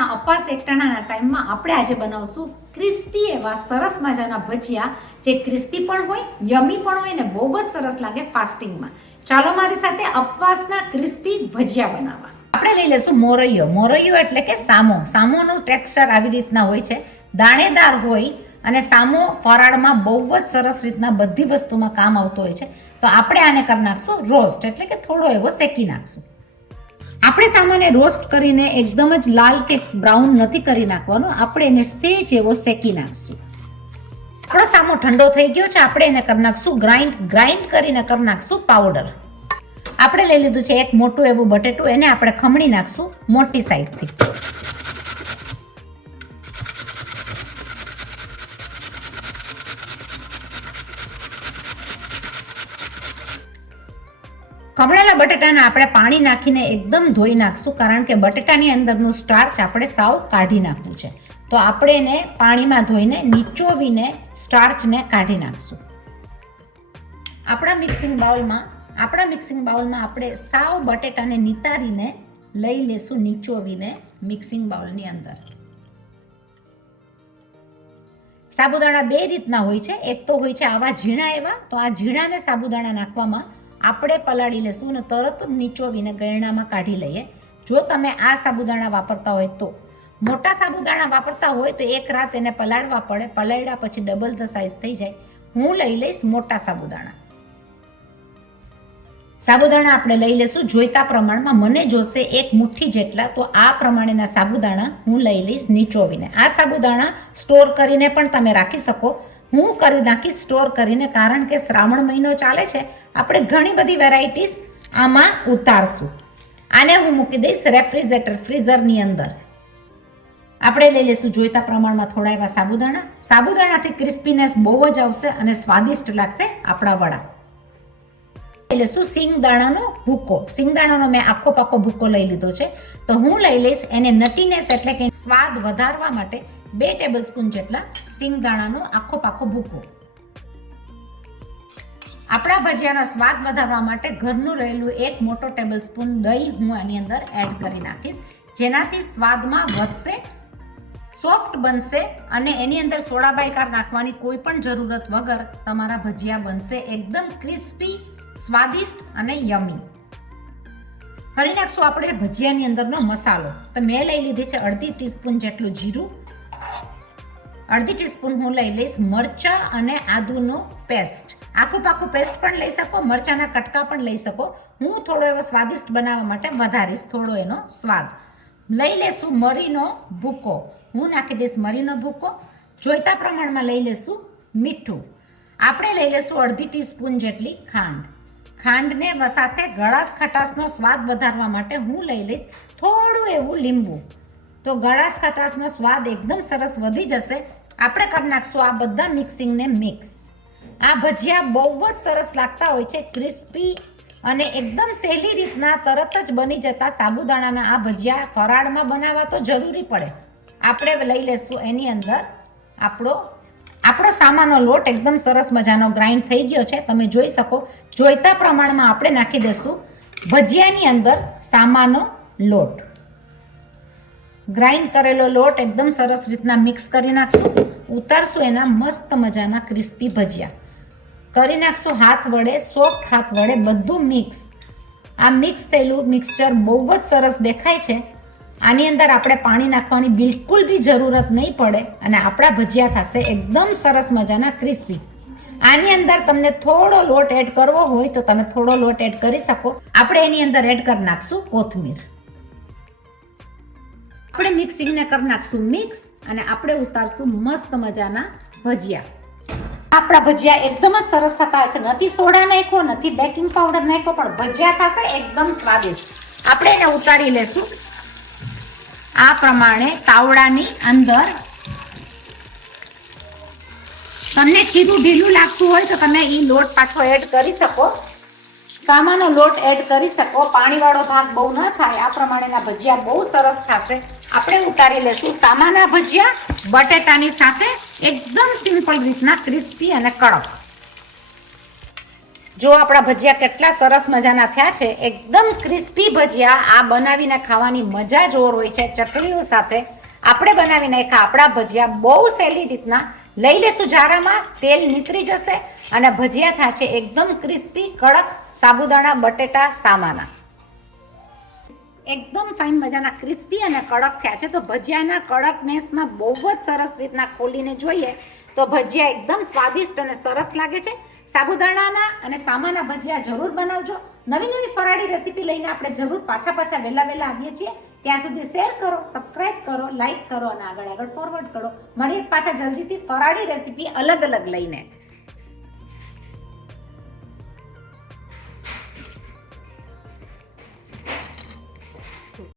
સવારના અપાસ એકટાણાના ટાઈમમાં આપણે આજે બનાવશું ક્રિસ્પી એવા સરસ મજાના ભજીયા, જે ક્રિસ્પી પણ હોય, યમી પણ હોય ને બહુ જ સરસ લાગે ફાસ્ટિંગમાં. ચાલો મારી સાથે અપવાસના ક્રિસ્પી ભજીયા બનાવવા. આપણે લઈ લેશું મોરૈયો. મોરૈયો એટલે કે સામો. સામોનું ટેક્સચર આવી રીતના હોય છે, દાણેદાર હોય અને સામો ફરાળમાં બહુ જ સરસ રીતના બધી વસ્તુમાં કામ આવતો હોય છે. તો આપણે આને કરી નાખશું રોસ્ટ, એટલે કે થોડો એવો શેકી નાખશું. આપણે સામાન્ય રોસ્ટ કરીને એકદમ જ લાલ કે બ્રાઉન નથી કરી નાખવાનો, આપણે એને સેજ એવો શેકી નાખશું. આપણો સામો ઠંડો થઈ ગયો છે, આપણે એને કરી નાખશું ગ્રાઇન્ડ કરીને કરી નાખશું પાવડર. આપણે લઈ લીધું છે એક મોટું એવું બટેટું, એને આપણે ખમણી નાખશું મોટી સાઈડથી. ખમણેલા બટેટાને આપણે પાણી નાખીને એકદમ ધોઈ નાખશું, કારણ કે બટેટાની અંદરનું સ્ટાર્ચ આપણે સાવ કાઢી નાખવું છે. તો આપણે એને પાણીમાં ધોઈને નીચોવીને સ્ટાર્ચને કાઢી નાખશું. આપણા મિક્સિંગ બાઉલમાં આપણે સાવ બટેટાને નિતારીને લઈ લેશું, નીચોવીને મિક્સિંગ બાઉલની અંદર. સાબુદાણા બે રીતના હોય છે, એક તો હોય છે આવા ઝીણા એવા, તો આ ઝીણાને સાબુદાણા નાખવામાં આપણે પલાળી લેશું અને તરત જ નીચોવીને ગળણામાં કાઢી લઈએ. જો તમે આ સાબુદાણા વાપરતા હોય તો. મોટા સાબુદાણા વાપરતા હોય તો એક રાત એને પલાળવા પડે, પલાળ્યા પછી ડબલ ધ સાઇઝ થઈ જાય. હું લઈ લઈશ મોટા સાબુદાણા. સાબુદાણા આપણે લઈ લેશું જોઈતા પ્રમાણમાં. મને જોશે એક મુઠ્ઠી જેટલા, તો આ પ્રમાણેના સાબુદાણા હું લઈ લઈશ નીચોવીને. આ સાબુદાણા સ્ટોર કરીને પણ તમે રાખી શકો. હું કરી નાખીશ સ્ટોર કરીને, કારણ કે શ્રાવણ મહિનો ચાલે છે, આપણે ઘણી બધી વેરાયટીઝ આમાં ઉતારશું. આને હું મૂકી દઈશ રેફ્રિજરેટર, ફ્રીઝરની અંદર. આપણે લઈ લઈશું જોઈતા પ્રમાણમાં થોડા એવા સાબુદાણા. સાબુદાણાથી ક્રિસ્પીનેસ બહુ જ આવશે અને સ્વાદિષ્ટ લાગશે આપણા વડા. લઈ લઈશું સિંગદાણાનો ભૂકો. સિંગદાણાનો મેં આખો પાકો ભૂકો લઈ લીધો છે, તો હું લઈ લઈશ એને નટીનેસ એટલે કે સ્વાદ વધારવા માટે 2 ટેબલસ્પૂન જેટલા સિંગદાણાનો આખો પાકો ભૂકો. આપણા ભજીયાનો સ્વાદ વધારવા માટે ઘરનું રહેલું 1 મોટો ટેબલસ્પૂન દહીં હું આની અંદર એડ કરી નાખીશ, જેનાથી સ્વાદમાં વધશે, સોફ્ટ બનશે અને એની અંદર સોડા બાયકાર નાખવાની કોઈ પણ જરૂરત વગર તમારા ભજીયા બનશે એકદમ ક્રિસ્પી, સ્વાદિષ્ટ અને યમી. કરી નાખશું આપણે ભજીયાની અંદરનો મસાલો. તો મેં લઈ લીધી છે 1/2 ટીસ્પૂન જેટલું જીરું, 1/2 ટીસ્પૂન હું લઈ લઈશ મરચાં અને આદુનો પેસ્ટ. આખું પાકું પેસ્ટ પણ લઈ શકો, મરચાંના કટકા પણ લઈ શકો. હું થોડો એવો સ્વાદિષ્ટ બનાવવા માટે વધારીશ થોડો એનો સ્વાદ. લઈ લેશું મરીનો ભૂકો. હું નાખી દઈશ મરીનો ભૂકો. જોઈતા પ્રમાણમાં લઈ લેશું મીઠું. આપણે લઈ લેશું 1/2 ટીસ્પૂન જેટલી ખાંડ. ખાંડને સાથે ગળાશ ખટાશનો સ્વાદ વધારવા માટે હું લઈ લઈશ થોડું એવું લીંબુ. તો ગળાશ ખટાશનો સ્વાદ એકદમ સરસ વધી જશે. આપણે કરી નાખશું આ બધા મિક્સિંગને મિક્સ. આ ભજીયા બહુ જ સરસ લાગતા હોય છે, ક્રિસ્પી અને એકદમ સહેલી રીતના તરત જ બની જતા સાબુદાણાના આ ભજીયા ફરાળમાં બનાવવા તો જરૂરી પડે. આપણે લઈ લેશું એની અંદર આપણો સામાનો લોટ એકદમ સરસ મજાનો ગ્રાઇન્ડ થઈ ગયો છે, તમે જોઈ શકો. જોઈતા પ્રમાણમાં આપણે નાખી દઈશું ભજીયાની અંદર સામાનો લોટ. ગ્રાઇન્ડ કરેલો લોટ એકદમ સરસ રીતના મિક્સ કરી નાખશું. ઉતારશું એના મસ્ત મજાના ક્રિસ્પી ભજીયા. કરી નાખશું હાથ વડે, સોફ્ટ હાથ વડે બધું મિક્સ. આ મિક્સ થયેલું મિક્સચર બહુ જ સરસ દેખાય છે. આની અંદર આપણે પાણી નાખવાની બિલકુલ બી જરૂરત નહીં પડે અને આપણા ભજીયા થશે એકદમ સરસ મજાના ક્રિસ્પી. આની અંદર તમને થોડો લોટ એડ કરવો હોય તો તમે થોડો લોટ એડ કરી શકો. આપણે એની અંદર એડ કરી નાખશું કોથમીર. આપણે મિક્સિંગને કરી નાખશું મિક્સ અને આપણે ઉતારશું મસ્ત મજાના ભજીયા. આપણા ભજીયા એકદમ જ સરસ થતા હોય છે. નથી સોડા નાખ્યો, નથી બેકિંગ પાવડર નાખ્યો, પણ ભજીયા થશે એકદમ સ્વાદિષ્ટ. આપણે એને ઉતારી લેશું આ પ્રમાણે તાવડાની અંદર. તમને ચીરું ઢીલું લાગતું હોય તો તમે એ લોટ પાછો એડ કરી શકો, સામાનો લોટ એડ કરી શકો. પાણીવાળો ભાગ બહુ ન થાય, આ પ્રમાણેના ભજીયા બહુ સરસ થશે. આપણે ઉતારી લેશું સામાના ભજીયા બટેટાની સાથે, એકદમ સિમ્પલ રીતના ક્રિસ્પી અને કડક. જો આપણા ભજીયા કેટલા સરસ મજાના થયા છે, એકદમ ક્રિસ્પી ભજીયા. આ બનાવીને ખાવાની મજા જ ઓર હોય છે. ચટણીઓ સાથે આપણે બનાવી નાખ્યા આપણા ભજીયા બહુ સહેલી રીતના. લઈ લેશું જારામાં, તેલ નીતરી જશે અને ભજીયા થયા છે એકદમ ક્રિસ્પી, કડક, સાબુદાણા બટેટા સામાના. એકદમ ફાઇન મજાના ક્રિસ્પી અને કડક થયા છે. તો ભજીયાના કડકનેસમાં બહુ જ સરસ રીતના ખોલીને જોઈએ તો ભજીયા એકદમ સ્વાદિષ્ટ અને સરસ લાગે છે. સાબુદાણાના અને સામાના ભજીયા જરૂર બનાવજો. નવી નવી ફરાળી રેસીપી લઈને આપણે જરૂર પાછા વહેલા આવીએ છીએ. ત્યાં સુધી શેર કરો, સબસ્ક્રાઇબ કરો, લાઈક કરો અને આગળ ફોરવર્ડ કરો. મળીએ પાછા જલ્દીથી ફરાળી રેસીપી અલગ લઈને.